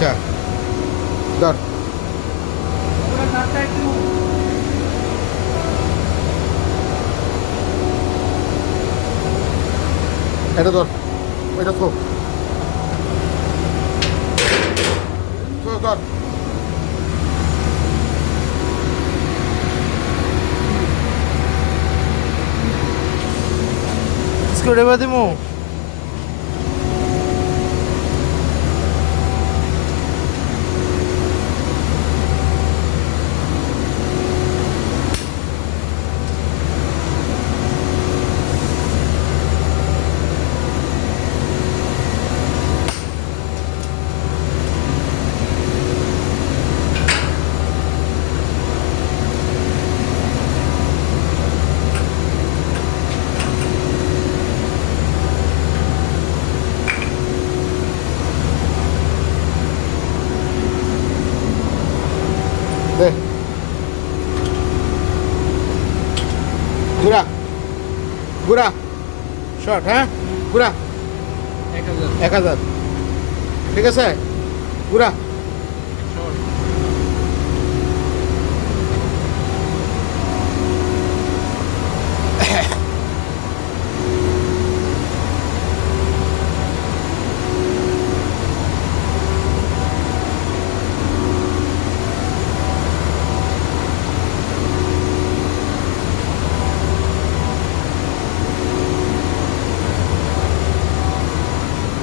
আচ্ছা ধর এটা ধর ওইটা থো ধর স্ক্রুড্রাইভার দিমু দে ঘুরা ঘুরা শর্ট হ্যাঁ ঘুরা 1000 ঠিক আছে ঘুরা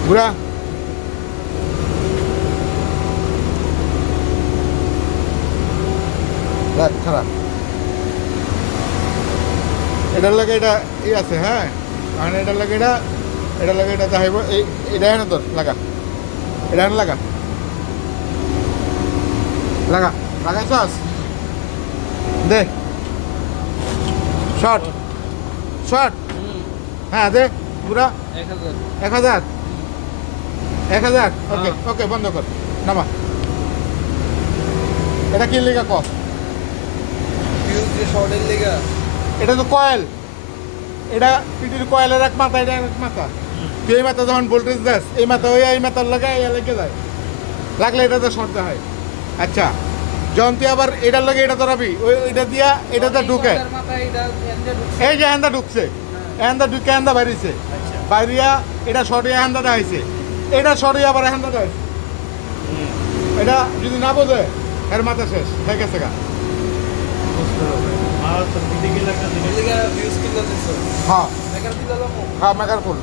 ঘুরা খারাপ এটার লাগে এটা ই আছে হ্যাঁ আর এটার লাগে এটা দেখাইব এই এটা না তোর লাগা এটা লাগা লাগা লাগাইছস দে শর্ট শর্ট হ্যাঁ দে পুরা 1000 1000 ওকে ওকে বন্ধ কর নামা এটা কি লেগা ক এটা তো কয়েল এটা পিটির কয়েলের এক মাথা এটা এক মাথা তুই এই মাথা যখন ভোল্টেজ দেস এই মাথা ওই এই মাথার লাগায় ইয়া লেগে যায় লাগলে এটাতে সরতে হয় আচ্ছা যখন তুই আবার এটার লাগে এটা ধরাবি ওই এটা দিয়া এটাতে ঢুকে এই যে হ্যান্দা ঢুকছে হ্যান্দা ঢুকে হ্যান্দা বাইরেছে বাইরিয়া এটা সরিয়ে হ্যান্দাটা হয়েছে এটা সরিয়ে আবার হ্যান্দাটা হয়েছে এটা যদি না বোঝে এর মাথা শেষ হয়ে গেছে গা হ্যাঁ হ্যাঁ মেকার ফুল